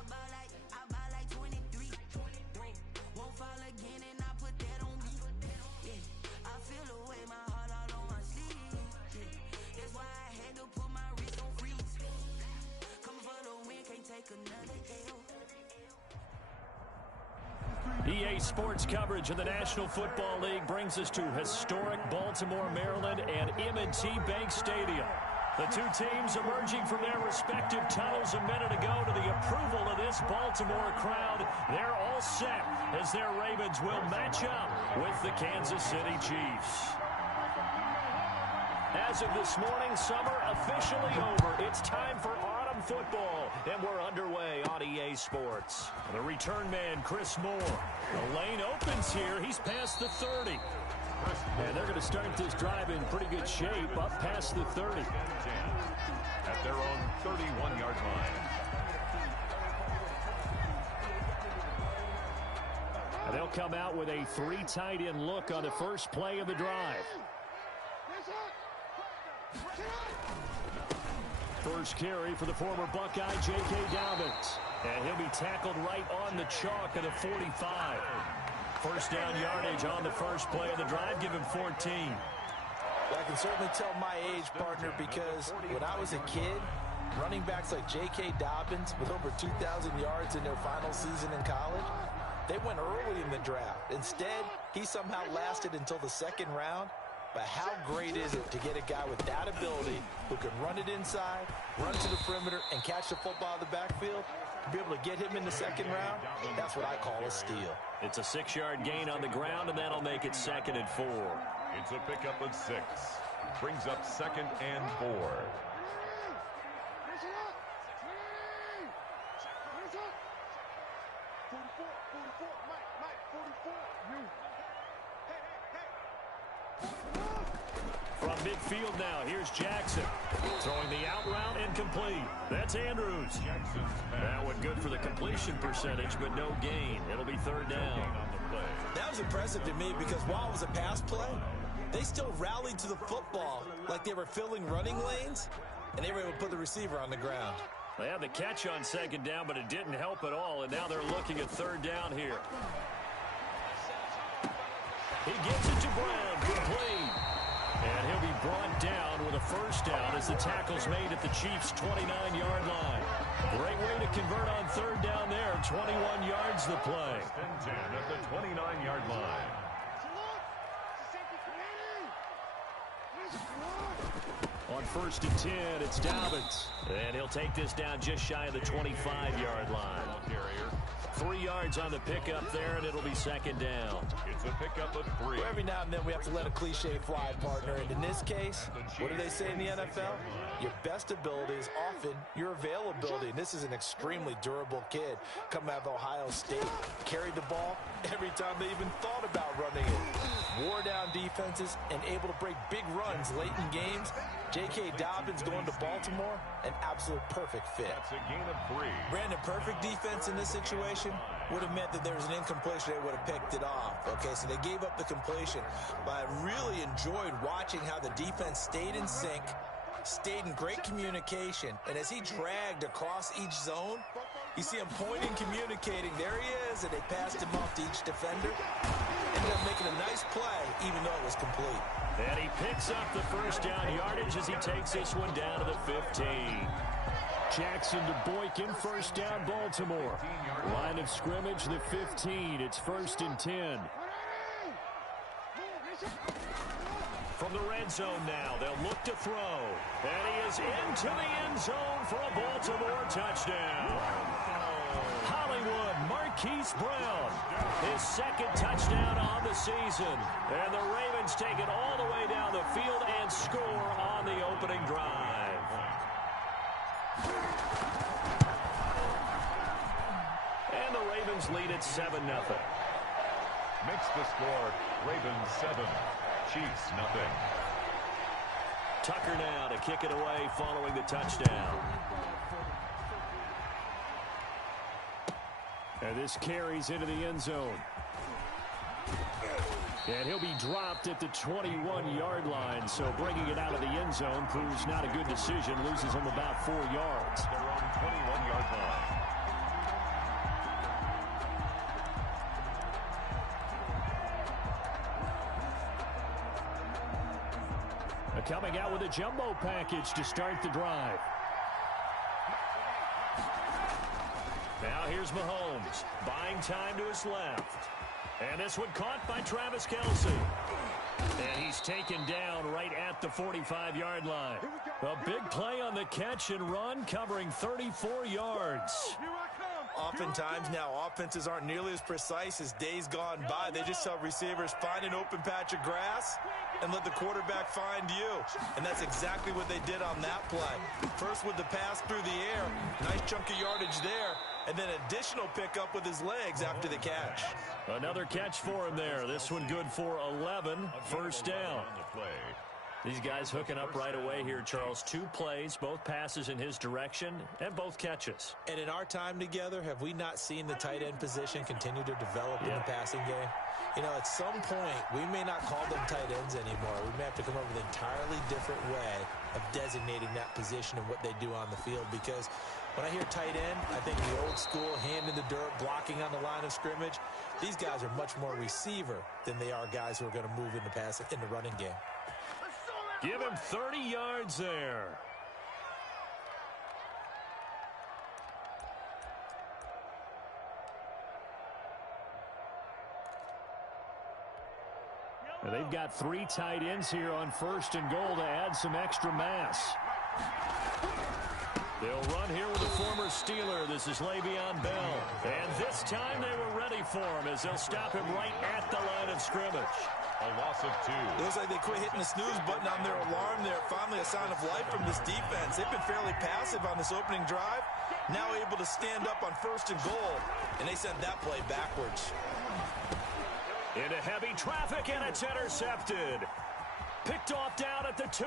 I buy like 23. Won't fall again and I put that on me. Yeah, I feel the way, my heart all on my sleeve. Yeah, that's why I had to put my wrist on freeze. Coming for the win, can't take another L. EA Sports coverage of the National Football League brings us to historic Baltimore, Maryland, and M&T Bank Stadium. The two teams emerging from their respective tunnels a minute ago to the approval of this Baltimore crowd. They're all set as their Ravens will match up with the Kansas City Chiefs. As of this morning, summer officially over. It's time for autumn football, and we're underway on EA Sports. The return man, Chris Moore. The lane opens here. He's past the 30. And they're going to start this drive in pretty good shape, up past the 30. At their own 31-yard line. And they'll come out with a 3 tight end look on the first play of the drive. First carry for the former Buckeye, J.K. Dobbins. And he'll be tackled right on the chalk of the 45. First down yardage on the first play of the drive. Give him 14. I can certainly tell my age, partner, because when I was a kid, running backs like J.K. Dobbins with over 2,000 yards in their final season in college, they went early in the draft. Instead, he somehow lasted until the second round. But how great is it to get a guy with that ability who can run it inside, run to the perimeter, and catch the football in the backfield? To be able to get him in the second round, that's what I call a steal. It's a 6-yard gain on the ground, and that'll make it 2nd and 4. It's a pickup of 6. Brings up 2nd and 4. From midfield now, here's Jackson. Throwing the out route incomplete. That's Andrews. That one good for the completion percentage, but no gain. It'll be 3rd down. That was impressive to me because while it was a pass play, they still rallied to the football like they were filling running lanes, and they were able to put the receiver on the ground. They had the catch on 2nd down, but it didn't help at all, and now they're looking at 3rd down here. He gets it to Brown, complete. And he'll be brought down with a 1st down as the tackle's made at the Chiefs' 29-yard line. Great way to convert on 3rd down there. 21 yards the play. 10 at the 29-yard line. On 1st and 10, it's Dobbins. And he'll take this down just shy of the 25-yard line. 3 yards on the pickup there, and it'll be 2nd down. It's a pickup of 3. Well, every now and then we have to let a cliche fly, partner. And in this case, what do they say in the NFL? Your best ability is often your availability. And this is an extremely durable kid coming out of Ohio State. Carried the ball every time they even thought about running it. Wore down defenses and able to break big runs late in games. J.K. Dobbins going to Baltimore, an absolute perfect fit. That's a gain of 3. Brandon, perfect defense in this situation would have meant that there was an incompletion. They would have picked it off. Okay, so they gave up the completion. But I really enjoyed watching how the defense stayed in sync, stayed in great communication, and as he dragged across each zone, you see him pointing, communicating. There he is, and they passed him off to each defender. Ended up making a nice play, even though it was complete. And he picks up the 1st down yardage as he takes this one down to the 15. Jackson to Boykin, 1st down Baltimore. Line of scrimmage, the 15. It's 1st and 10. From the red zone now, they'll look to throw. And he is into the end zone for a Baltimore touchdown. Hollywood, Marquise Brown, his 2nd touchdown on the season. And the Ravens take it all the way down the field and score on the opening drive. And the Ravens lead at 7-0. Makes the score Ravens 7, Chiefs nothing. Tucker now to kick it away following the touchdown. And this carries into the end zone. And he'll be dropped at the 21-yard line, so bringing it out of the end zone proves not a good decision. Loses him about 4 yards. Their own 21-yard line. Coming out with a jumbo package to start the drive. Now here's Mahomes, buying time to his left. And this one caught by Travis Kelce. And he's taken down right at the 45-yard line. A big play on the catch and run, covering 34 yards. Oftentimes now, offenses aren't nearly as precise as days gone by. They just tell receivers, find an open patch of grass and let the quarterback find you. And that's exactly what they did on that play. First with the pass through the air, nice chunk of yardage there, and then additional pickup with his legs after the catch. Another catch for him there. This one good for 11. First down. These guys hooking up right away here, Charles. 2 plays, both passes in his direction, and both catches. And in our time together, have we not seen the tight end position continue to develop in the passing game? You know, at some point, we may not call them tight ends anymore. We may have to come up with an entirely different way of designating that position and what they do on the field, because when I hear tight end, I think the old school, hand in the dirt, blocking on the line of scrimmage. These guys are much more receiver than they are guys who are going to move in the running game. Give him 30 yards there. And they've got 3 tight ends here on 1st and goal to add some extra mass. They'll run here with a former Steeler. This is Le'Veon Bell. And this time they were ready for him as they'll stop him right at the line of scrimmage. A loss of 2. It looks like they quit hitting the snooze button on their alarm there. Finally a sign of life from this defense. They've been fairly passive on this opening drive. Now able to stand up on 1st and goal. And they sent that play backwards. Into heavy traffic, and it's intercepted. Picked off down at the 2.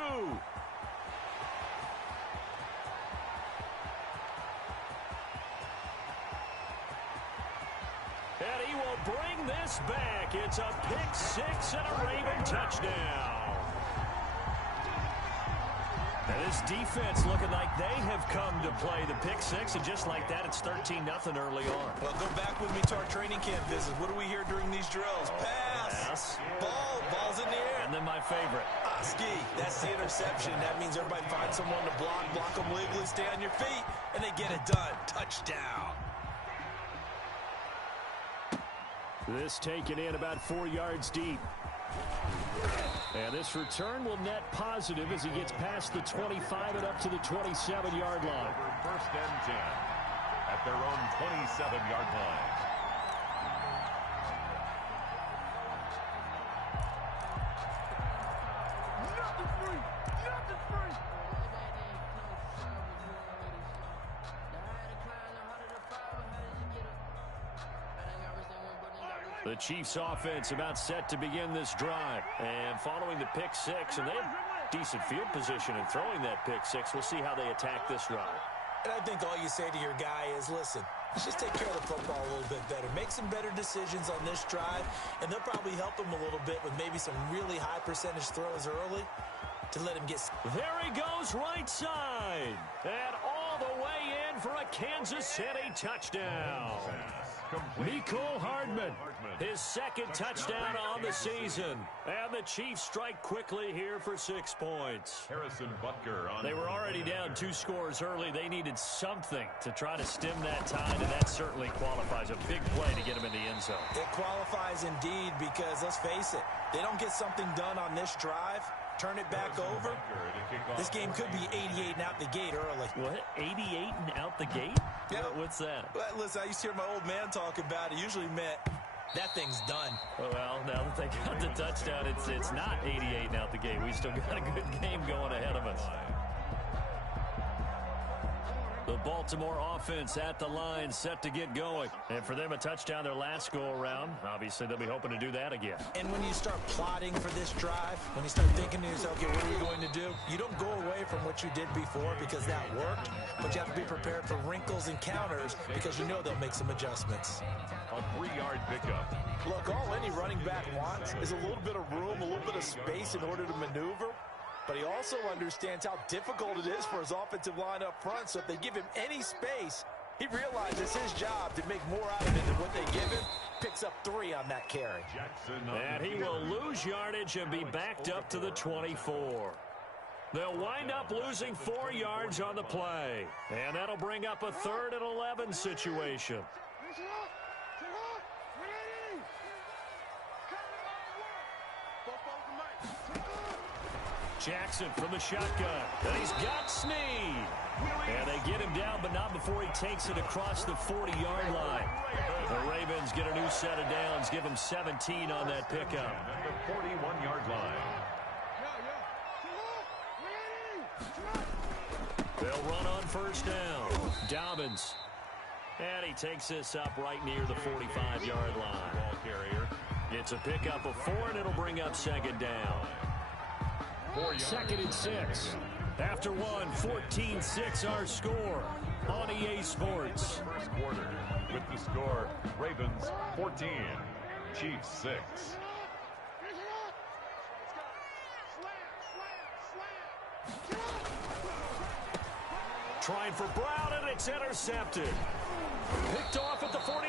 And he will bring this back. It's a pick 6 and a Raven touchdown. Now this defense looking like they have come to play the pick 6, and just like that, it's 13-0 early on. Well, go back with me to our training camp visit. What do we hear during these drills? Pass. Ball's in the air. And then my favorite. Ski. That's the interception. That means everybody finds someone to block them legally, stay on your feet, and they get it done. Touchdown. This taken in about 4 yards deep. And this return will net positive as he gets past the 25 and up to the 27-yard line. 1st and 10 at their own 27-yard line. The Chiefs offense about set to begin this drive. And following the pick 6, and they have decent field position in throwing that pick 6. We'll see how they attack this drive. And I think all you say to your guy is, listen, let's just take care of the football a little bit better. Make some better decisions on this drive, and they'll probably help him a little bit with maybe some really high percentage throws early to let him get. There he goes right side. And all the way in for a Kansas City touchdown. Mecole Hardman, his 2nd touchdown on the season. And the Chiefs strike quickly here for 6 points. Harrison Butker on. They were already down 2 scores early. They needed something to try to stem that tide, and that certainly qualifies. A big play to get him in the end zone. It qualifies indeed, because let's face it, they don't get something done on this drive, turn it back over, this game could be 88 and out the gate early. What? 88 and out the gate? Yeah. What's that? Well, listen, I used to hear my old man talk about it. Usually meant that thing's done. Well, now that they got the touchdown, it's not 88 and out the gate. We still got a good game going ahead of us. The Baltimore offense at the line, set to get going. And for them, a touchdown their last go-around. Obviously, they'll be hoping to do that again. And when you start plotting for this drive, when you start thinking to yourself, okay, what are we going to do? You don't go away from what you did before because that worked, but you have to be prepared for wrinkles and counters because you know they'll make some adjustments. A 3-yard pickup. Look, all any running back wants is a little bit of room, a little bit of space in order to maneuver. But he also understands how difficult it is for his offensive line up front. So if they give him any space, he realizes his job to make more out of it than what they give him. Picks up 3 on that carry. And he will lose yardage and be backed up to the 24. They'll wind up losing 4 yards on the play. And that'll bring up a 3rd and 11 situation. Jackson from the shotgun. And he's got Snead. And they get him down, but not before he takes it across the 40-yard line. The Ravens get a new set of downs, give him 17 on that pickup. At the 41-yard line. They'll run on first down. Dobbins. And he takes this up right near the 45-yard line. Ball carrier. It's a pickup of 4, and it'll bring up second down. 2nd and 6. After one, 14-6 our score on EA Sports. First quarter with the score, Ravens 14, Chiefs 6. Trying for Brown, and it's intercepted. Picked off at the 49.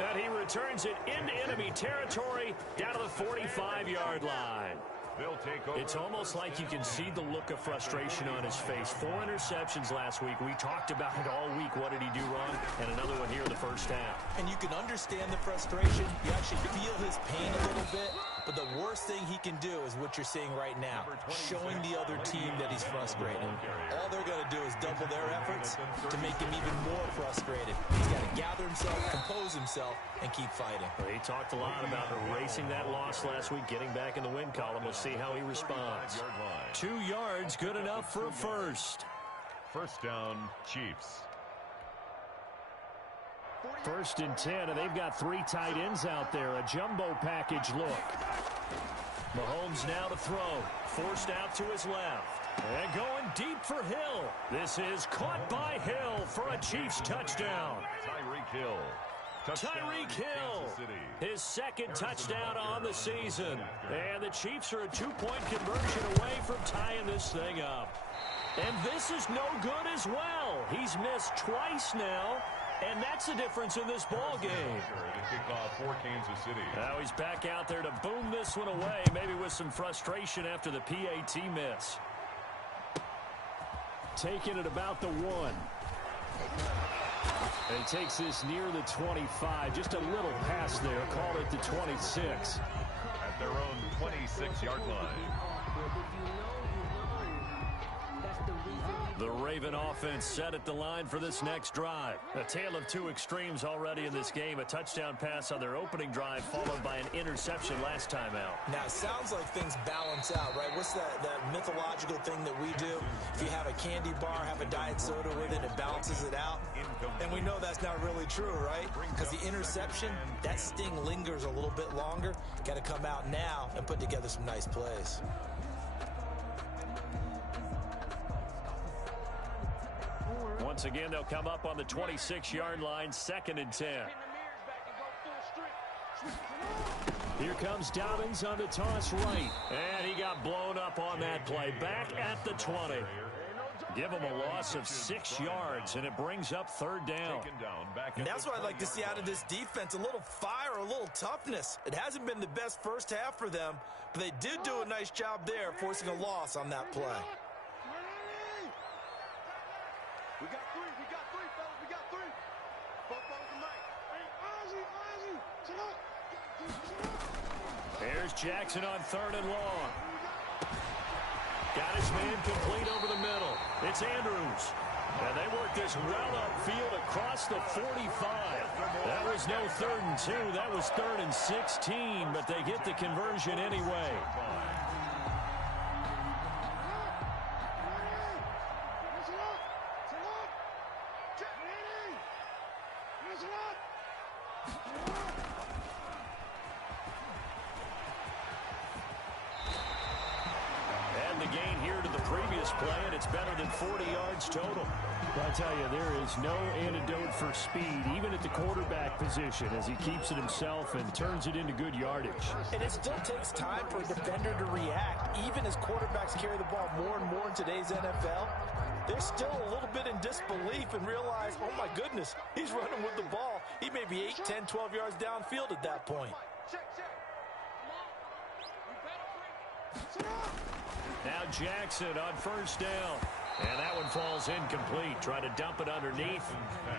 And he returns it into enemy territory down to the 45-yard line. They'll take over. It's almost like you can see the look of frustration on his face. 4 interceptions last week. We talked about it all week. What did he do wrong? And another one here in the first half. And you can understand the frustration. You actually feel his pain a little bit. But the worst thing he can do is what you're seeing right now, showing the other team that he's frustrated. All they're going to do is double their efforts to make him even more frustrated. He's got to gather himself, compose himself, and keep fighting. Well, he talked a lot about erasing that loss last week, getting back in the win column. We'll see how he responds. 2 yards, good enough for a first. First down, Chiefs. 1st and 10, and they've got 3 tight ends out there. A jumbo package look. Mahomes now to throw. Forced out to his left. And going deep for Hill. This is caught by Hill for a Chiefs touchdown. Tyreek Hill. Tyreek Hill, his 2nd touchdown on the season. And the Chiefs are a 2-point conversion away from tying this thing up. And this is no good as well. He's missed twice now. And that's the difference in this ball game. Kickoff for Kansas City. Now he's back out there to boom this one away, maybe with some frustration after the PAT miss. Taking it about the 1. And he takes this near the 25. Just a little pass there. Called it the 26. At their own 26-yard line. The Raven offense set at the line for this next drive. A tale of 2 extremes already in this game. A touchdown pass on their opening drive, followed by an interception last time out. Now, it sounds like things balance out, right? What's that mythological thing that we do? If you have a candy bar, have a diet soda with it, it balances it out. And we know that's not really true, right? Because the interception, that sting lingers a little bit longer. Got to come out now and put together some nice plays. Once again, they'll come up on the 26-yard line, 2nd and 10. Here comes Dobbins on the toss right. And he got blown up on that play. Back at the 20. Give him a loss of 6 yards, and it brings up 3rd down. And that's what I'd like to see out of this defense, a little fire, a little toughness. It hasn't been the best first half for them, but they did do a nice job there, forcing a loss on that play. We got 3, fellas, we got 3. Here's Jackson on 3rd and long. Got his man complete over the middle. It's Andrews. And they work this well upfield across the 45. That was no 3rd and 2. That was 3rd and 16, but they get the conversion anyway. And the gain here to the previous play, and it's better than 40 yards total. I tell you, there is no antidote for speed, even at the quarterback position, as he keeps it himself and turns it into good yardage. And it still takes time for a defender to react. Even as quarterbacks carry the ball more and more in today's NFL, they're still a little bit in disbelief and realize, oh my goodness, he's running with the ball. He may be 8, 10, 12 yards downfield at that point. Now Jackson on first down. And that one falls incomplete. Trying to dump it underneath.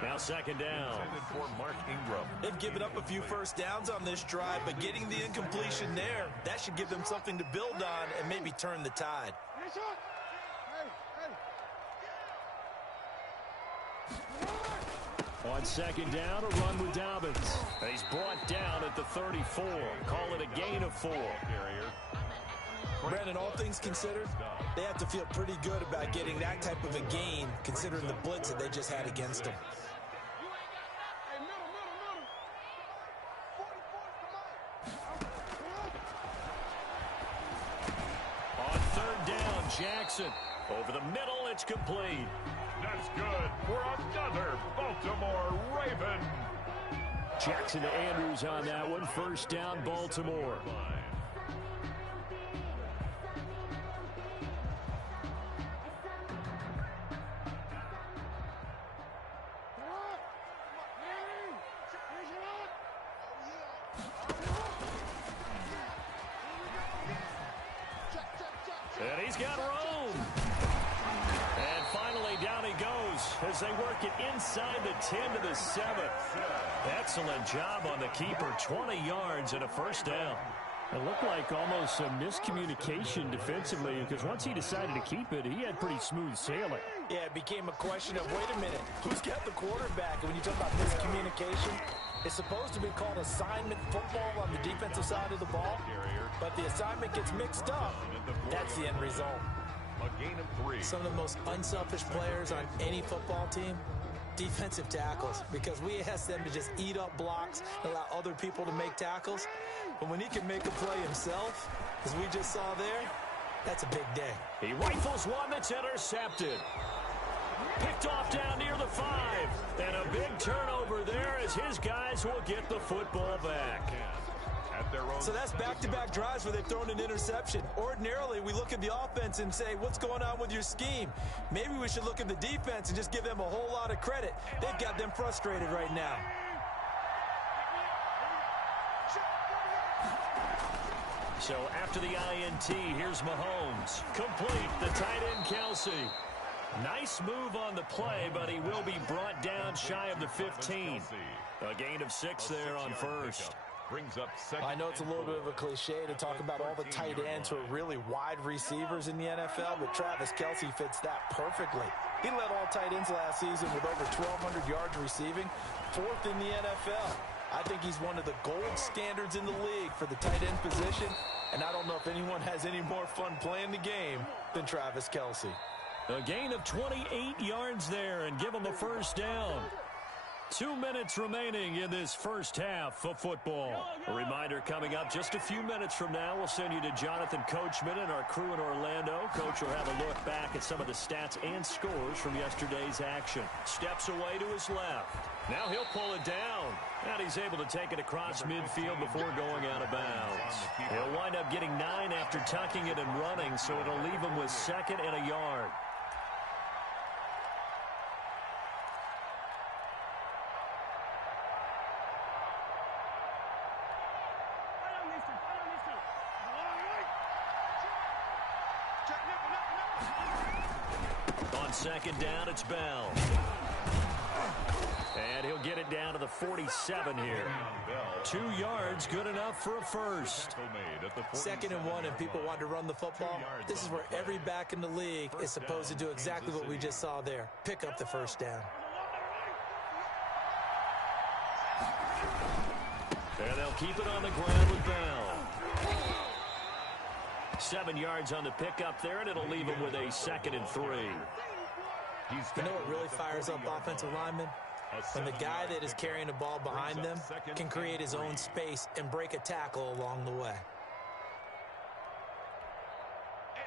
Now second down. For Mark Ingram. They've given up a few first downs on this drive, but getting the incompletion there, that should give them something to build on and maybe turn the tide. On second down, a run with Dobbins. He's brought down at the 34. Call it a gain of 4. Brandon, all things considered, they have to feel pretty good about getting that type of a gain, considering the blitz that they just had against them. On third down, Jackson. Over the middle, it's complete. That's good for another Baltimore Raven. Jackson to Andrews on that one. First down, Baltimore. And he's got room. And finally, down he goes as they work it inside the 10 to the 7. Excellent job on the keeper. 20 yards and a first down. It looked like almost a miscommunication defensively, because once he decided to keep it, he had pretty smooth sailing. Yeah, it became a question of, wait a minute, who's got the quarterback? And when you talk about miscommunication, it's supposed to be called assignment football on the defensive side of the ball, but the assignment gets mixed up. That's the end result. A gain of 3. Some of the most unselfish players on any football team, defensive tackles, because we ask them to just eat up blocks and allow other people to make tackles. But when he can make a play himself, as we just saw there, that's a big day. He rifles one that's intercepted. Picked off down near the 5. And a big turnover there as his guys will get the football back. So that's back-to-back drives where they've thrown an interception. Ordinarily, we look at the offense and say, what's going on with your scheme? Maybe we should look at the defense and just give them a whole lot of credit. They've got them frustrated right now. So after the INT, here's Mahomes. Complete, the tight end Kelsey. Nice move on the play, but he will be brought down shy of the 15. A gain of 6 there on first. Brings up second. I know it's a little bit of a cliche to talk about all the tight ends who are really wide receivers in the NFL, but Travis Kelce fits that perfectly. He led all tight ends last season with over 1,200 yards receiving, 4th in the NFL. I think he's one of the gold standards in the league for the tight end position, and I don't know if anyone has any more fun playing the game than Travis Kelce. A gain of 28 yards there and give him a first down. 2 minutes remaining in this first half of football. A reminder coming up just a few minutes from now. We'll send you to Jonathan Coachman and our crew in Orlando. Coach will have a look back at some of the stats and scores from yesterday's action. Steps away to his left. Now he'll pull it down. And he's able to take it across midfield before going out of bounds. He'll wind up getting 9 after tucking it and running, so it'll leave him with 2nd and a yard. On second down, it's Bell. And he'll get it down to the 47 here. 2 yards, good enough for a first. 2nd and 1, and people want to run the football. This is where every back in the league is supposed to do exactly what we just saw there. Pick up the first down. And they'll keep it on the ground with Bell. 7 yards on the pickup there, and it'll leave him with a 2nd and 3. You know what really fires up offensive linemen? When the guy that is carrying the ball behind them can create his own space and break a tackle along the way.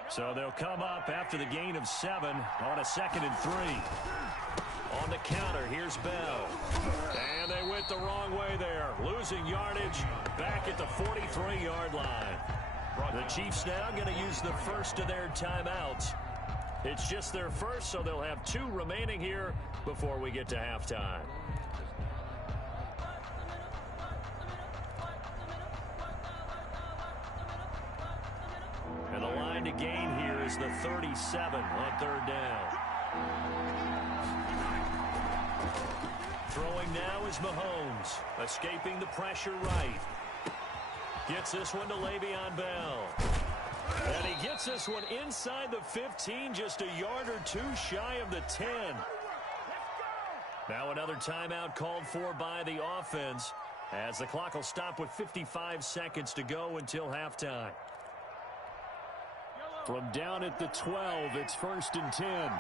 So they'll come up after the gain of 7 on a 2nd and 3. On the counter, here's Bell. And they went the wrong way there. Losing yardage back at the 43-yard line. The Chiefs now going to use the first of their timeouts. It's just their first, so they'll have 2 remaining here before we get to halftime. And the gain here is the 37 on third down. Throwing now is Mahomes, escaping the pressure right. Gets this one to Le'Veon Bell. And he gets this one inside the 15, just a yard or two shy of the 10. Now another timeout called for by the offense, as the clock will stop with 55 seconds to go until halftime. From down at the 12, it's 1st and 10.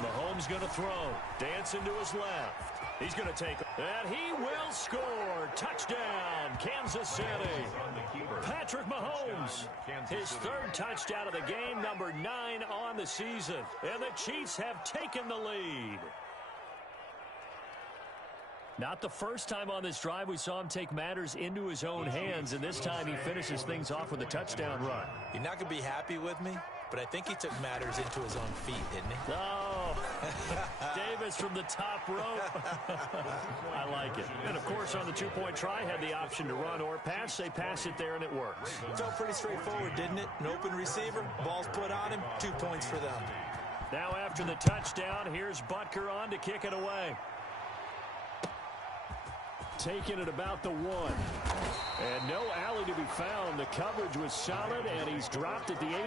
Mahomes going to throw. Dancing to his left. He's going to take it. And he will score. Touchdown, Kansas City. Patrick Mahomes. His third touchdown of the game, number 9 on the season. And the Chiefs have taken the lead. Not the first time on this drive we saw him take matters into his own hands, and this time he finishes things off with a touchdown run. You're not going to be happy with me, but I think he took matters into his own feet, didn't he? Oh, Davis from the top rope. I like it. And, of course, on the two-point try, had the option to run or pass. They pass it there, and it works. Felt pretty straightforward, didn't it? An open receiver, ball's put on him, 2 points for them. Now after the touchdown, here's Butker on to kick it away. Taking it about the 1. And no alley to be found. The coverage was solid, and he's dropped at the 18.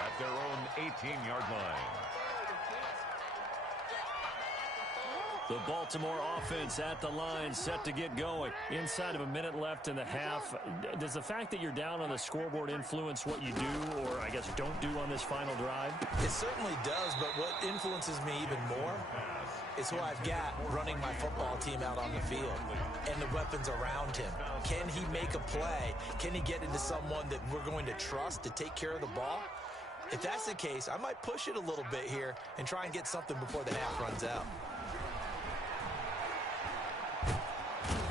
At their own 18-yard line. The Baltimore offense at the line, set to get going. Inside of a minute left in the half. Does the fact that you're down on the scoreboard influence what you do, or I guess don't do on this final drive? It certainly does, but what influences me even more is who I've got running my football team out on the field and the weapons around him. Can he make a play? Can he get into someone that we're going to trust to take care of the ball? If that's the case, I might push it a little bit here and try and get something before the half runs out.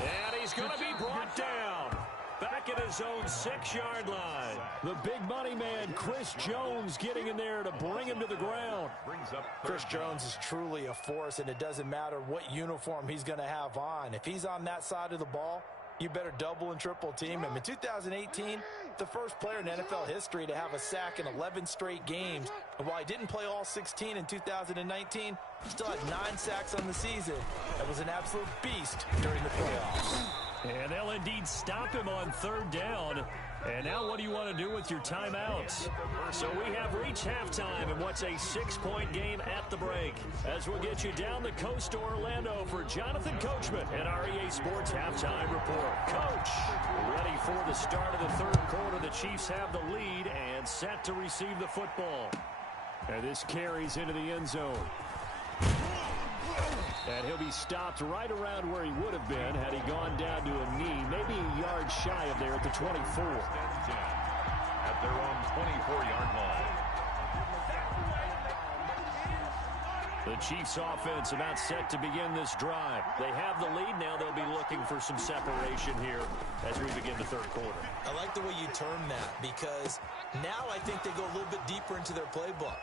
And he's going to be brought down. Back at his own 6-yard line. The big money man, Chris Jones, getting in there to bring him to the ground. Chris Jones is truly a force, and it doesn't matter what uniform he's going to have on. If he's on that side of the ball, you better double and triple team him. In 2018, the first player in NFL history to have a sack in 11 straight games. And while he didn't play all 16 in 2019, he still had 9 sacks on the season. That was an absolute beast during the playoffs. And they'll indeed stop him on third down. And now what do you want to do with your timeouts? So we have reached halftime in what's a 6-point game at the break. As we'll get you down the coast to Orlando for Jonathan Coachman and our EA Sports Halftime Report. Coach, ready for the start of the third quarter. The Chiefs have the lead and set to receive the football. And this carries into the end zone. And he'll be stopped right around where he would have been had he gone down to a knee, maybe a yard shy of there at the 24. At their own 24-yard line. The Chiefs offense about set to begin this drive. They have the lead. Now they'll be looking for some separation here as we begin the third quarter. I like the way you term that, because now I think they go a little bit deeper into their playbook.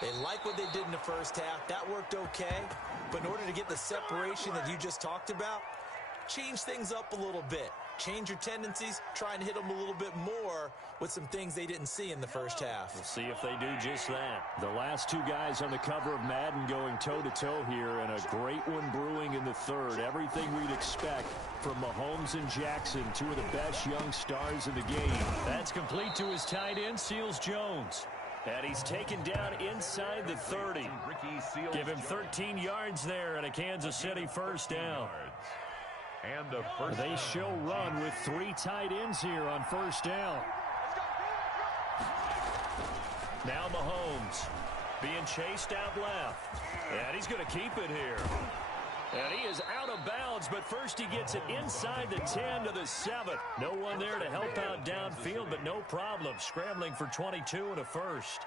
They like what they did in the first half. That worked okay. But in order to get the separation that you just talked about, change things up a little bit. Change your tendencies. Try and hit them a little bit more with some things they didn't see in the first half. We'll see if they do just that. The last two guys on the cover of Madden going toe-to-toe here, and a great one brewing in the third. Everything we'd expect from Mahomes and Jackson, two of the best young stars in the game. That's complete to his tight end, Seals Jones. And he's taken down inside the 30. Give him 13 yards there and a Kansas City first down. And a first They show run with 3 tight ends here on first down. Now Mahomes being chased out left. And he's going to keep it here. And he is out of bounds, but first he gets it inside the 10 to the 7. No one there to help out downfield, but no problem. Scrambling for 22 and a first.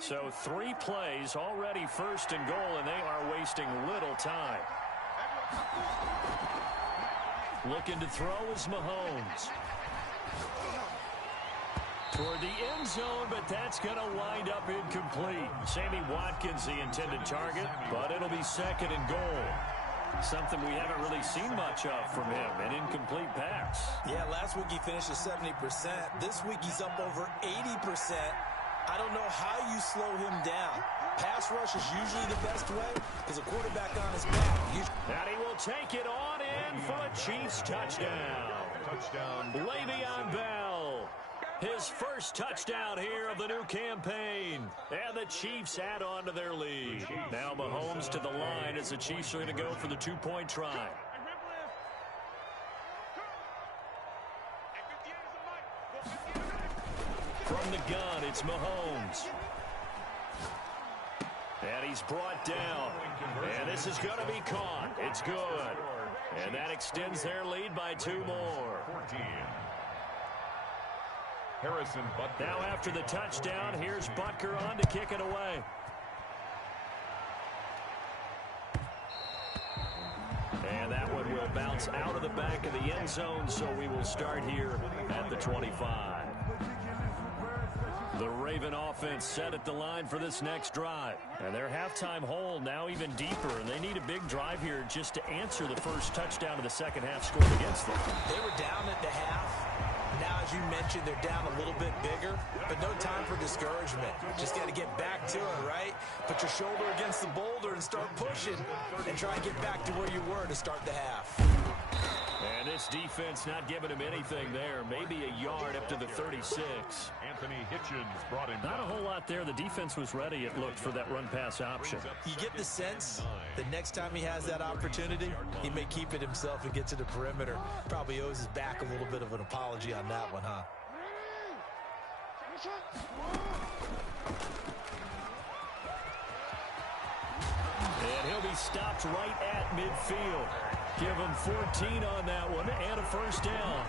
So 3 plays, already first and goal, and they are wasting little time. Looking to throw is Mahomes. Toward the end zone, but that's going to wind up incomplete. Sammy Watkins, the intended target, but it'll be second and goal. Something we haven't really seen much of from him, an incomplete pass. Yeah, last week he finished at 70%. This week he's up over 80%. I don't know how you slow him down. Pass rush is usually the best way because a quarterback on his back. And he will take it on in for a Chiefs touchdown. Le'Veon Bell. His first touchdown here of the new campaign. And the Chiefs add on to their lead. Now Mahomes to the line as the Chiefs are going to go for the two-point try. From the gun, it's Mahomes. And he's brought down. And this is going to be caught. It's good. And that extends their lead by 2 more. 14. Harrison Butker. Now after the touchdown, here's Butker on to kick it away. And that one will bounce out of the back of the end zone, so we will start here at the 25. The Raven offense set at the line for this next drive. And their halftime hole now even deeper, and they need a big drive here just to answer the first touchdown of the second half scored against them. They were down at the half. Now, as you mentioned, they're down a little bit bigger, but no time for discouragement. Just got to get back to it, right? Put your shoulder against the boulder and start pushing and try and get back to where you were to start the half. And this defense not giving him anything there. Maybe a yard up to the 36. Anthony Hitchens brought him Not down. a whole lot there. The defense was ready, it looked, for that run-pass option. You get the sense that next time he has that opportunity, he may keep it himself and get to the perimeter. Probably owes his back a little bit of an apology on that one, huh? And he'll be stopped right at midfield. Give him 14 on that one and a first down.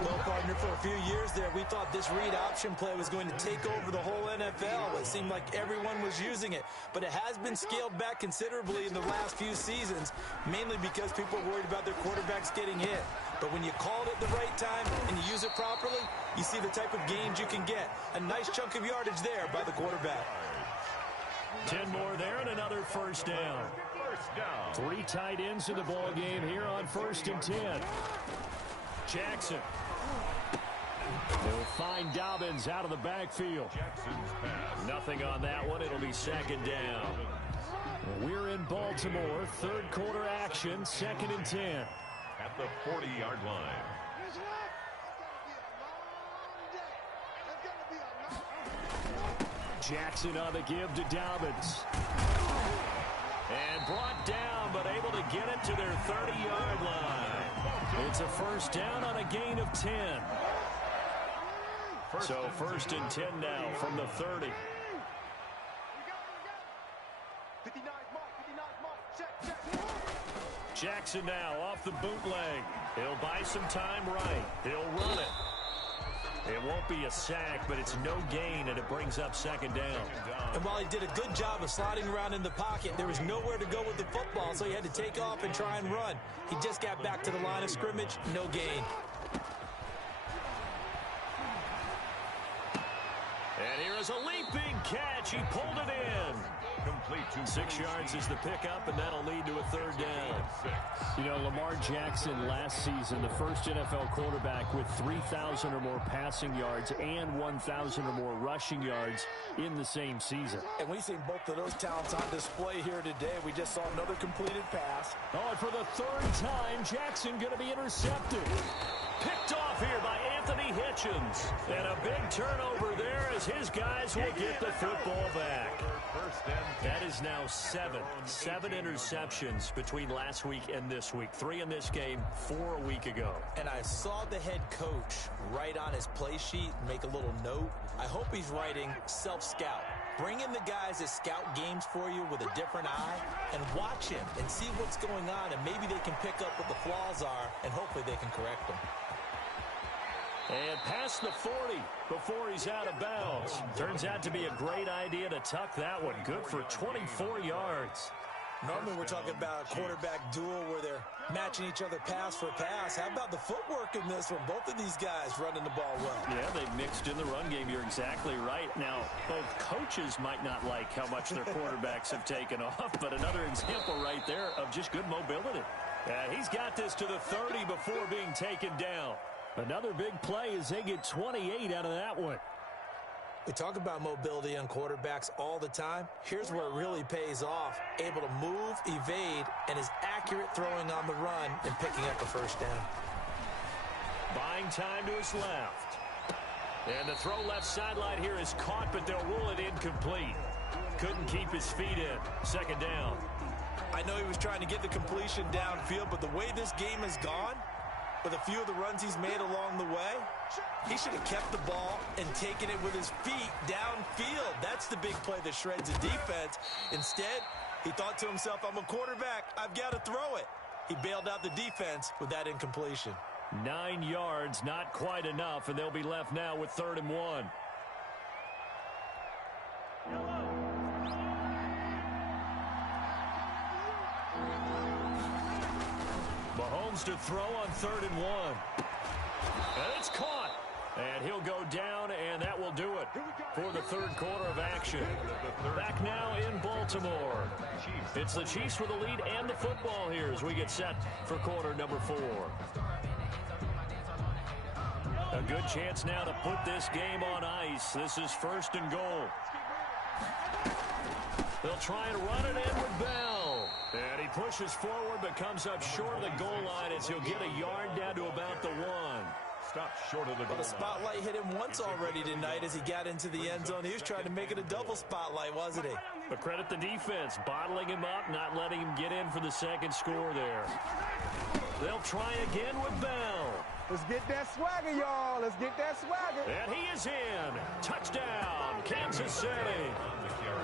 Well, partner, for a few years there, we thought this read option play was going to take over the whole NFL. It seemed like everyone was using it, but it has been scaled back considerably in the last few seasons, mainly because people are worried about their quarterbacks getting hit. But when you call it at the right time and you use it properly, you see the type of gains you can get. A nice chunk of yardage there by the quarterback. 10 more there and another first down. 3 tight ends in the ball game here on 1st and 10. Jackson. They'll find Dobbins out of the backfield. Nothing on that one. It'll be second down. We're in Baltimore. 3rd quarter action. 2nd and 10. At the 40-yard line. Jackson on the give to Dobbins. And brought down, but able to get it to their 30-yard line. It's a first down on a gain of 10. So 1st and 10 now from the 30. 59 mark, check. Jackson now off the bootleg. He'll buy some time right. He'll run it. It won't be a sack, but it's no gain, and it brings up 2nd down. And while he did a good job of sliding around in the pocket, there was nowhere to go with the football, so he had to take off and try and run. He just got back to the line of scrimmage, no gain. And here is a leaping catch. He pulled it in. Complete to 6 yards is the pickup, and that'll lead to a 3rd down. You know, Lamar Jackson last season, the first NFL quarterback with 3,000 or more passing yards and 1,000 or more rushing yards in the same season. And we've seen both of those talents on display here today. We just saw another completed pass. Oh, and for the 3rd time, Jackson going to be intercepted. Picked off here by Anthony Hitchens. And a big turnover there as his guys will get the football back. That is now 7 interceptions between last week and this week. 3 in this game, 4 a week ago. And I saw the head coach write on his play sheet, make a little note. I hope he's writing self-scout. Bring in the guys that scout games for you with a different eye and watch him and see what's going on, and maybe they can pick up what the flaws are, and hopefully they can correct them. And past the 40 before he's out of bounds. Turns out to be a great idea to tuck that one. Good for 24 yards. Normally we're talking about a quarterback duel where they're matching each other pass for pass. How about the footwork in this one? Both of these guys running the ball well. Yeah, they've mixed in the run game. You're exactly right. Now, both coaches might not like how much their quarterbacks have taken off, but another example right there of just good mobility. He's got this to the 30 before being taken down. Another big play as they get 28 out of that one. We talk about mobility on quarterbacks all the time. Here's where it really pays off. Able to move, evade, and is accurate throwing on the run and picking up a first down. Buying time to his left. And the throw left sideline here is caught, but they'll rule it incomplete. Couldn't keep his feet in. Second down. I know he was trying to get the completion downfield, but the way this game has gone, with a few of the runs he's made along the way, he should have kept the ball and taken it with his feet downfield. That's the big play that shreds the defense. Instead, he thought to himself, I'm a quarterback. I've got to throw it. He bailed out the defense with that incompletion. 9 yards, not quite enough, and they'll be left now with 3rd and 1. Mahomes to throw on 3rd and 1. And it's caught. And he'll go down, and that will do it for the 3rd quarter of action. Back now in Baltimore. It's the Chiefs with the lead and the football here as we get set for quarter number 4. A good chance now to put this game on ice. This is 1st and goal. They'll try and run it in with Bell. And he pushes forward but comes up short of the goal line as he'll get a yard down to about the 1. Stop short of the goal. Well, the spotlight hit him once already tonight as he got into the end zone. He was trying to make it a double spotlight, wasn't he? But credit the defense, bottling him up, not letting him get in for the second score there. They'll try again with Bell. Let's get that swagger, y'all. Let's get that swagger. And he is in. Touchdown, Kansas City.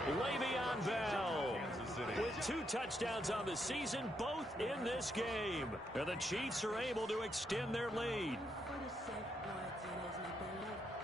Le'Veon Bell with 2 touchdowns on the season, both in this game. And the Chiefs are able to extend their lead.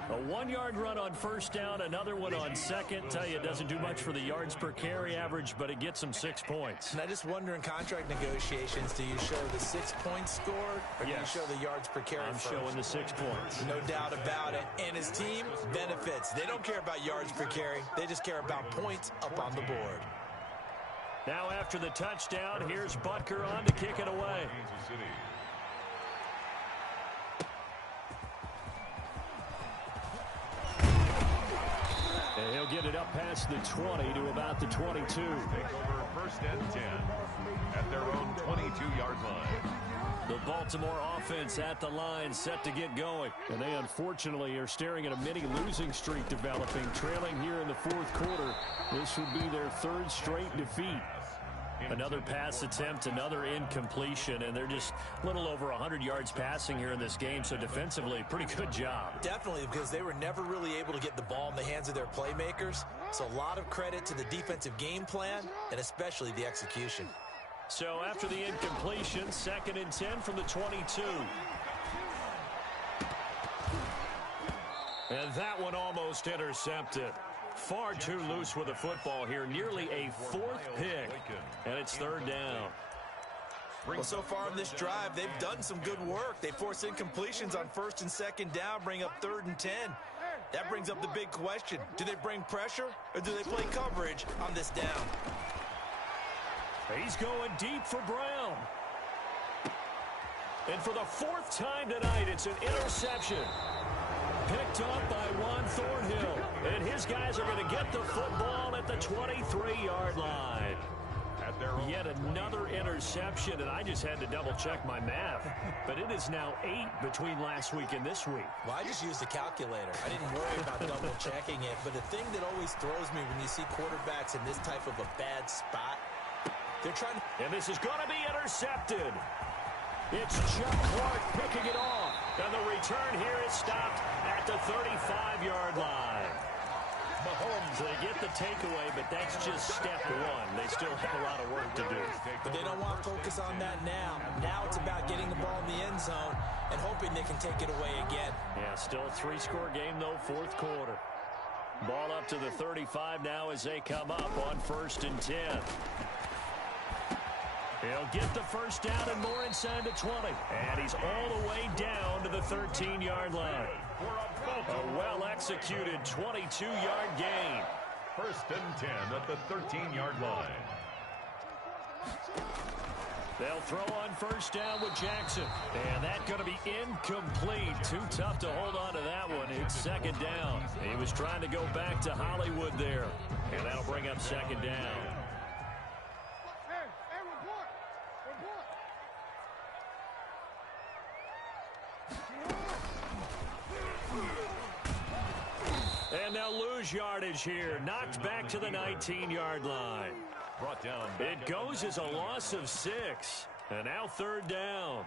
A 1-yard run on 1st down, another one on 2nd. Tell you, it doesn't do much for the yards per carry average, but it gets them 6 points. And I just wonder in contract negotiations, do you show the 6 points scored or do you show the yards per carry I'm first? showing the 6 points. No doubt about it. And his team benefits. They don't care about yards per carry. They just care about points up on the board. Now after the touchdown, here's Butker on to kick it away. Kansas City. And he'll get it up past the 20 to about the 22. Take over 1st and 10 at their own 22-yard line. The Baltimore offense at the line, set to get going. And they unfortunately are staring at a mini losing streak developing, trailing here in the 4th quarter. This would be their 3rd straight defeat. Another pass attempt, another incompletion, and they're just a little over 100 yards passing here in this game, so defensively, pretty good job. Definitely, because they were never really able to get the ball in the hands of their playmakers. So a lot of credit to the defensive game plan and especially the execution. So after the incompletion, 2nd and 10 from the 22. And that one almost intercepted. Far too loose with the football here. Nearly a 4th pick. And it's 3rd down. Well, so far in this drive, they've done some good work. They force incompletions on 1st and 2nd down, bring up 3rd and 10. That brings up the big question. Do they bring pressure or do they play coverage on this down? He's going deep for Brown. And for the 4th time tonight, it's an interception. Picked up by Juan Thornhill. And his guys are going to get the football at the 23-yard line. Yet another interception, and I just had to double-check my math. But it is now 8 between last week and this week. Well, I just used a calculator. I didn't worry about double-checking it. But the thing that always throws me when you see quarterbacks in this type of a bad spot, they're trying to... And this is going to be intercepted. It's Chuck Clark picking it off. And the return here is stopped at the 35-yard line. Mahomes, they get the takeaway, but that's just step 1. They still have a lot of work to do. But they don't want to focus on that now. Now it's about getting the ball in the end zone and hoping they can take it away again. Yeah, still a 3-score game, though, 4th quarter. Ball up to the 35 now as they come up on 1st and 10. He'll get the first down and more inside the 20. And he's all the way down to the 13-yard line. A well-executed 22-yard gain. First and 10 at the 13-yard line. They'll throw on first down with Jackson. And that's going to be incomplete. Too tough to hold on to that one. It's second down. He was trying to go back to Hollywood there. And that'll bring up second down. And they'll lose yardage here. Knocked back to the 19-yard line. Brought down. It goes as a loss of 6. And now third down.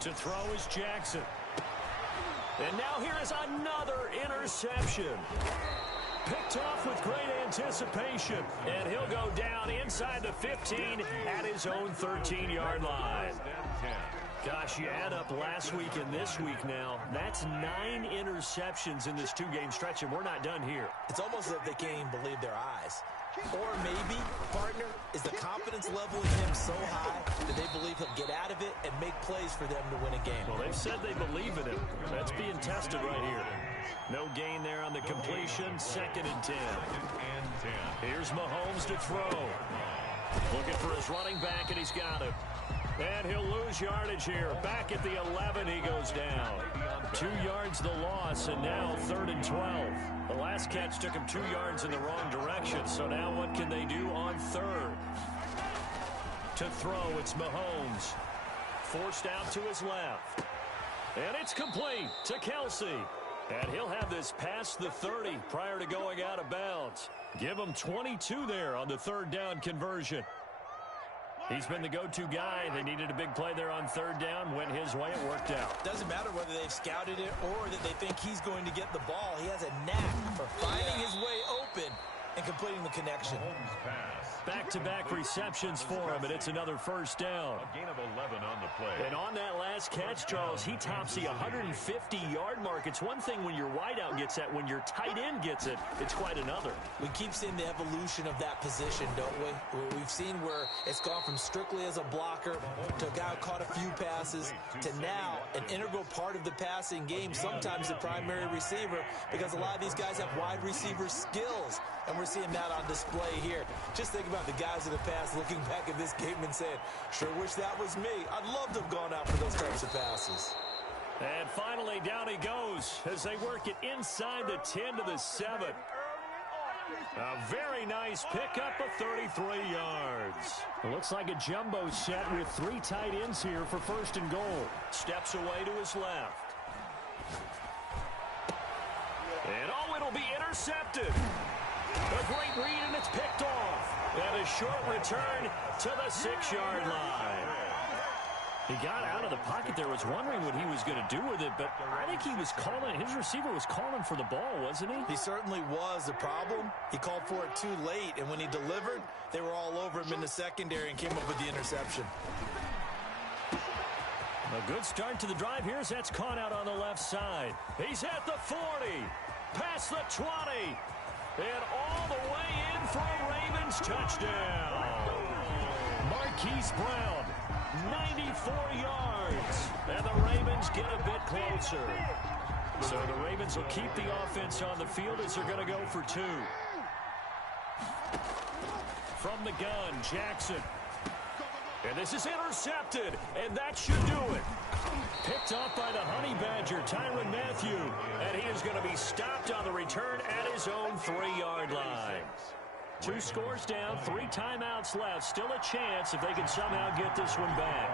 To throw is Jackson. And now here is another interception. Picked off with great anticipation. And he'll go down inside the 15 at his own 13-yard line. Gosh, you add up last week and this week now. That's 9 interceptions in this two-game stretch, and we're not done here. It's almost as if they can't even believe their eyes. Or maybe, partner, is the confidence level in him so high that they believe he'll get out of it and make plays for them to win a game. Well, they've said they believe in him. That's being tested right here. No gain there on the completion. Second and 10. Here's Mahomes to throw. Looking for his running back, and he's got it. And he'll lose yardage here. Back at the 11, he goes down. 2 yards the loss, and now third and 12. The last catch took him 2 yards in the wrong direction, so now what can they do on third? To throw, it's Mahomes. Forced out to his left. And it's complete to Kelsey. And he'll have this past the 30 prior to going out of bounds. Give him 22 there on the third down conversion. He's been the go-to guy. They needed a big play there on third down. Went his way. It worked out. Doesn't matter whether they've scouted it or that they think he's going to get the ball. He has a knack for finding his way open and completing the connection. Back-to-back receptions for him, and it's another first down. A gain of 11 on the play. And on that last catch, Charles, he tops the 150-yard mark. It's one thing when your wideout gets that. When your tight end gets it, it's quite another. We keep seeing the evolution of that position, don't we? We've seen where it's gone from strictly as a blocker to a guy who caught a few passes to now an integral part of the passing game, sometimes the primary receiver, because a lot of these guys have wide receiver skills, and we're seeing that on display here. Just think about the guys in the past looking back at this game and saying, sure wish that was me. I'd love to have gone out for those types of passes. And finally, down he goes as they work it inside the 10 to the 7. A very nice pickup of 33 yards. It looks like a jumbo set with 3 tight ends here for first and goal. Steps away to his left. And oh, it'll be intercepted. A great read, and it's picked off. And a short return to the 6-yard line. He got out of the pocket there, was wondering what he was going to do with it, but I think he was calling, his receiver was calling for the ball, wasn't he? He certainly was. The problem, he called for it too late, and when he delivered, they were all over him in the secondary and came up with the interception. A good start to the drive here as that's caught out on the left side. He's at the 40, past the 20, and all the way in for a Ravens touchdown. Marquise Brown. 94 yards, and the Ravens get a bit closer. So the Ravens will keep the offense on the field as they're going to go for 2. From the gun, Jackson. And this is intercepted, and that should do it. Picked off by the Honey Badger, Tyrann Mathieu, and he is going to be stopped on the return at his own 3-yard line. 2 scores down, 3 timeouts left. Still a chance if they can somehow get this one back.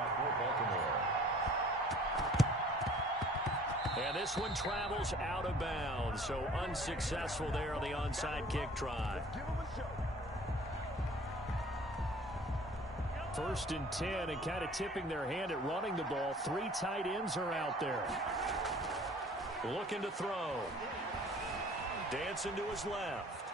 And this one travels out of bounds, so unsuccessful there on the onside kick try. First and 10, and kind of tipping their hand at running the ball. 3 tight ends are out there. Looking to throw. Dancing to his left.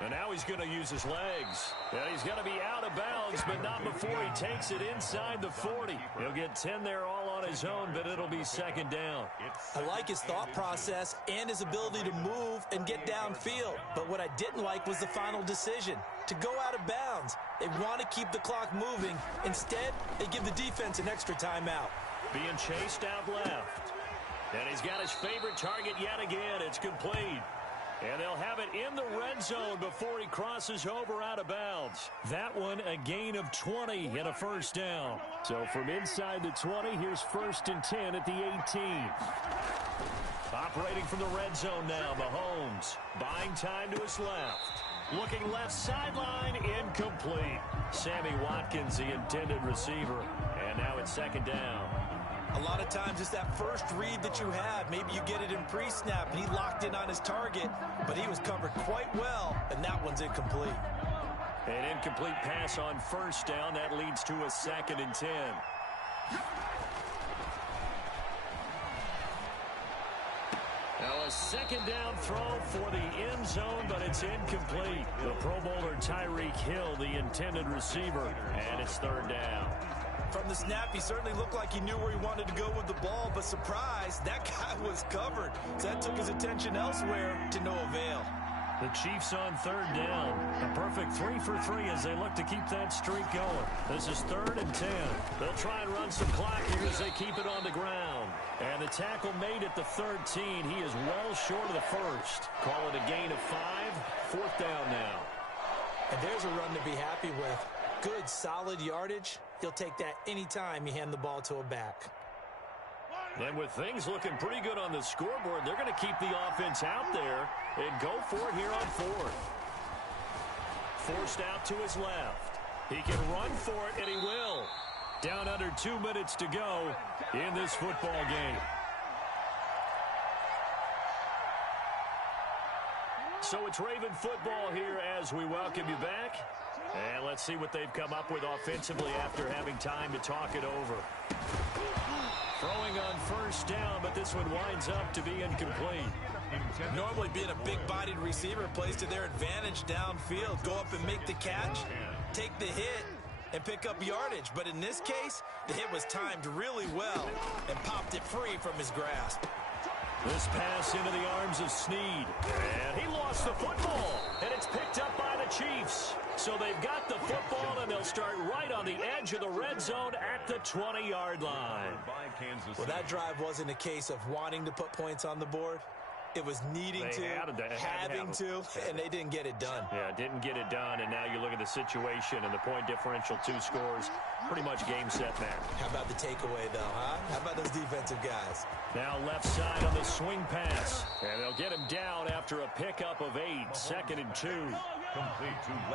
And now he's going to use his legs. And he's going to be out of bounds, but not before he takes it inside the 40. He'll get 10 there all on his own, but it'll be second down. I like his thought process and his ability to move and get downfield. But what I didn't like was the final decision, to go out of bounds. They want to keep the clock moving. Instead, they give the defense an extra timeout. Being chased out left. And he's got his favorite target yet again. It's complete. And they'll have it in the red zone before he crosses over out of bounds. That one a gain of 20 and a first down. So from inside the 20, here's 1st and 10 at the 18. Operating from the red zone now, Mahomes. Buying time to his left. Looking left sideline, incomplete. Sammy Watkins, the intended receiver. And now it's second down. A lot of times it's that first read that you have. Maybe you get it in pre-snap, and he locked in on his target, but he was covered quite well, and that one's incomplete. An incomplete pass on first down. That leads to a 2nd and 10. Now a second down throw for the end zone, but it's incomplete. The Pro Bowler Tyreek Hill, the intended receiver, and it's 3rd down. From the snap, he certainly looked like he knew where he wanted to go with the ball, but surprise, that guy was covered. So that took his attention elsewhere to no avail. The Chiefs on 3rd down. A perfect 3 for 3 as they look to keep that streak going. This is 3rd and 10. They'll try and run some clock here as they keep it on the ground. And the tackle made at the 13. He is well short of the first. Call it a gain of 5. 4th down now. And there's a run to be happy with. Good, solid yardage. He'll take that anytime you hand the ball to a back. And with things looking pretty good on the scoreboard, they're going to keep the offense out there and go for it here on 4th. Forced out to his left. He can run for it, and he will. Down under 2 minutes to go in this football game. So it's Raven football here as we welcome you back. And let's see what they've come up with offensively after having time to talk it over. Throwing on 1st down, but this one winds up to be incomplete. Normally being a big-bodied receiver plays to their advantage downfield. Go up and make the catch, take the hit, and pick up yardage. But in this case, the hit was timed really well and popped it free from his grasp. This pass into the arms of Snead. And he lost the football. And it's picked up by the Chiefs. So they've got the football, and they'll start right on the edge of the red zone at the 20-yard line. Well, that drive wasn't a case of wanting to put points on the board. It was needing having to, and they didn't get it done. Yeah, didn't get it done, and now you look at the situation and the point differential, 2 scores, pretty much game, set, match. How about the takeaway, though, huh? How about those defensive guys? Now left side on the swing pass, and they'll get him down after a pickup of 8, 2nd and 2.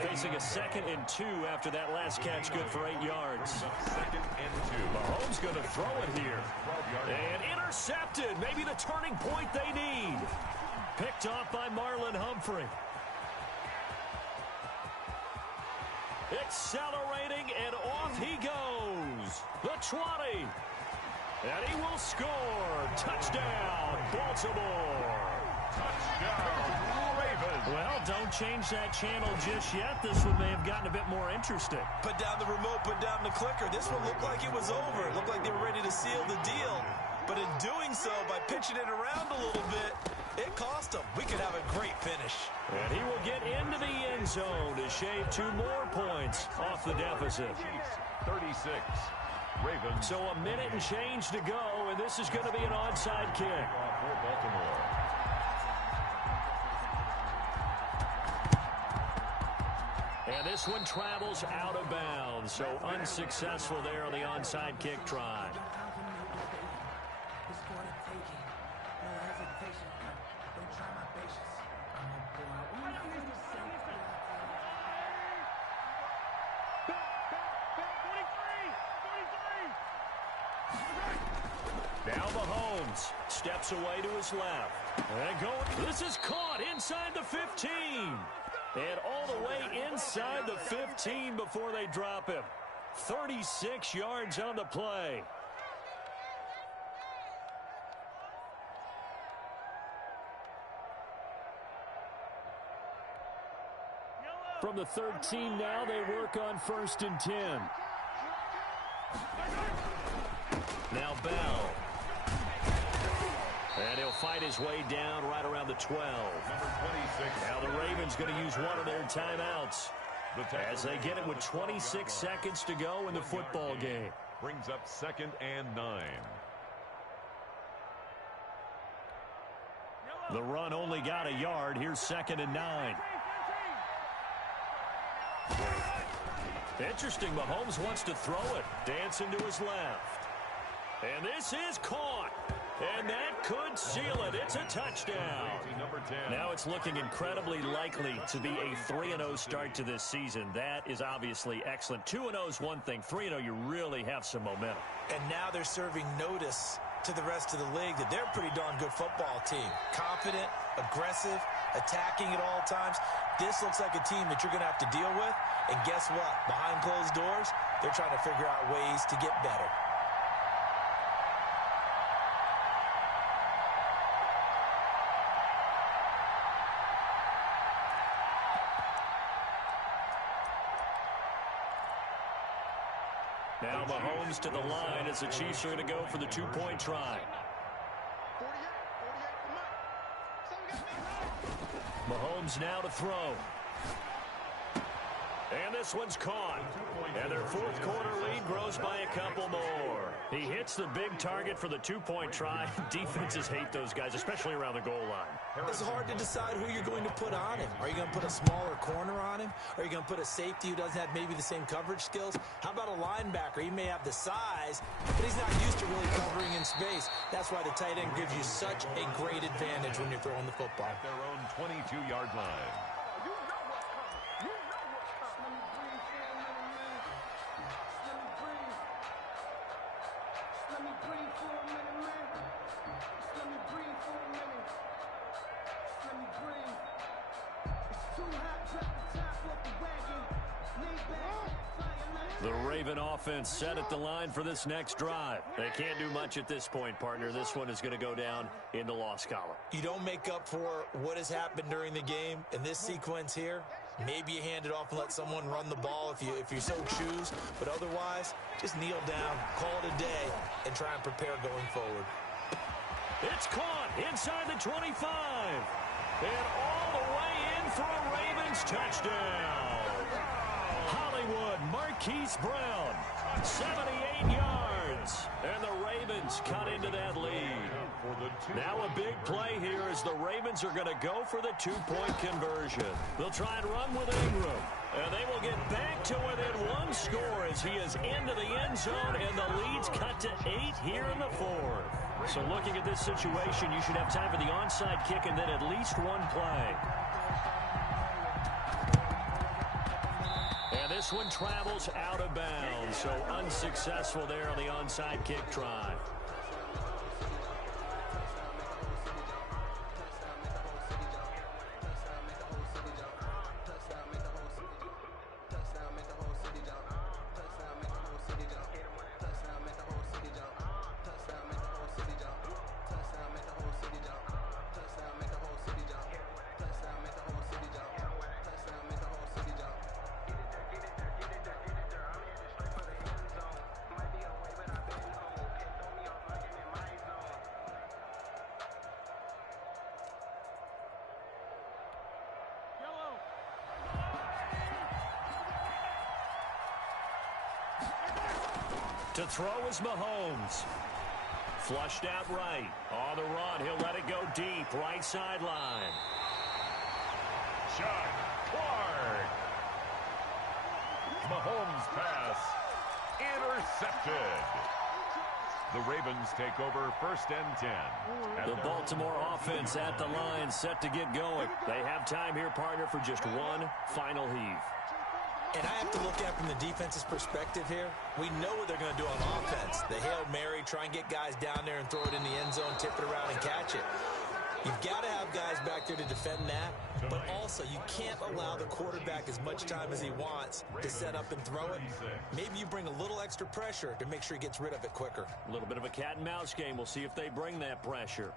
Facing a 2nd and 2 after that last catch, good for 8 yards. 2nd and 2. Mahomes going to throw it here. And intercepted. Maybe the turning point they need. Picked off by Marlon Humphrey. Accelerating, and off he goes. The 20. And he will score. Touchdown, Baltimore. Touchdown, Ravens. Well, don't change that channel just yet. This one may have gotten a bit more interesting. Put down the remote, put down the clicker. This one looked like it was over. It looked like they were ready to seal the deal. But in doing so, by pitching it around a little bit, it cost them. We could have a great finish. And he will get into the end zone to shave 2 more points off the deficit. 36. Ravens. So a minute and change to go, and this is going to be an onside kick. For Baltimore. And this one travels out of bounds, so unsuccessful there on the onside kick try. Now Mahomes steps away to his left. And going. This is caught inside the 15. And all the way inside the 15 before they drop him. 36 yards on the play. From the 13 now, they work on 1st and 10. Now Bell. And he'll fight his way down right around the 12. Number 26. Now the Ravens going to use one of their timeouts as they get it with 26 seconds to go in the football game. Brings up 2nd and 9. The run only got a yard. Here's 2nd and 9. Interesting. Mahomes wants to throw it. Dancing to his left. And this is caught. And that could seal it. It's a touchdown. Now it's looking incredibly likely to be a 3-0 start to this season. That is obviously excellent. 2-0 is one thing. 3-0, you really have some momentum. And now they're serving notice to the rest of the league that they're a pretty darn good football team. Confident, aggressive, attacking at all times. This looks like a team that you're going to have to deal with. And guess what? Behind closed doors, they're trying to figure out ways to get better. Now Mahomes to the line as the Chiefs are going to go for the 2-point try. Mahomes now to throw. And this one's caught. And their 4th quarter lead grows by a couple more. He hits the big target for the 2-point try. Defenses hate those guys, especially around the goal line. It's hard to decide who you're going to put on him. Are you going to put a smaller corner on him? Are you going to put a safety who doesn't have maybe the same coverage skills? How about a linebacker? He may have the size, but he's not used to really covering in space. That's why the tight end gives you such a great advantage when you're throwing the football. At their own 22-yard line. The Raven offense set at the line for this next drive. They can't do much at this point, partner. This one is going to go down in the loss column. You don't make up for what has happened during the game. In this sequence here, maybe you hand it off and let someone run the ball if you so choose. But otherwise, just kneel down, call it a day, and try and prepare going forward. It's caught inside the 25. And all the way in for a Ravens touchdown. Hollywood, Marquise Brown, 78 yards. And the Ravens cut into that lead. Now a big play here as the Ravens are going to go for the 2-point conversion. They'll try and run with Ingram. And they will get back to within 1 score as he is into the end zone. And the lead's cut to 8 here in the 4th. So looking at this situation, you should have time for the onside kick and then at least 1 play. And this one travels out of bounds, so unsuccessful there on the onside kick try. To throw is Mahomes. Flushed out right. On the run, he'll let it go deep. Right sideline. Chuck Clark. Mahomes pass intercepted. The Ravens take over 1st and 10. The Baltimore offense at the line, set to get going. They have time here, partner, for just 1 final heave. And I have to look at from the defense's perspective here. We know what they're going to do on offense. The Hail Mary, try and get guys down there and throw it in the end zone, tip it around and catch it. You've got to have guys back there to defend that, but also you can't allow the quarterback as much time as he wants to set up and throw it. Maybe you bring a little extra pressure to make sure he gets rid of it quicker. A little bit of a cat and mouse game. We'll see if they bring that pressure.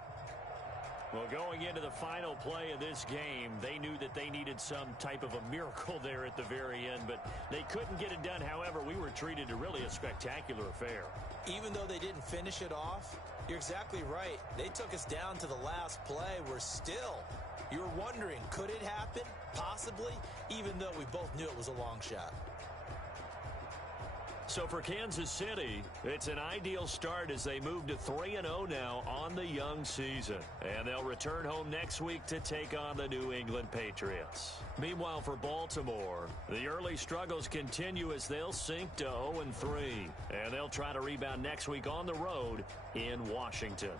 Well, going into the final play of this game, they knew that they needed some type of a miracle there at the very end, but they couldn't get it done. However, we were treated to really a spectacular affair. Even though they didn't finish it off, you're exactly right. They took us down to the last play. We're still, you're wondering, could it happen? Possibly, even though we both knew it was a long shot. So for Kansas City, it's an ideal start as they move to 3-0 now on the young season. And they'll return home next week to take on the New England Patriots. Meanwhile, for Baltimore, the early struggles continue as they'll sink to 0-3. And they'll try to rebound next week on the road in Washington.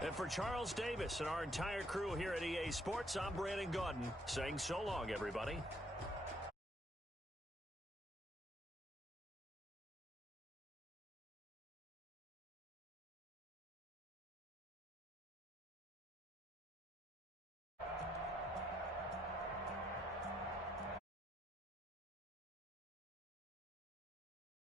And for Charles Davis and our entire crew here at EA Sports, I'm Brandon Gaudin saying so long, everybody.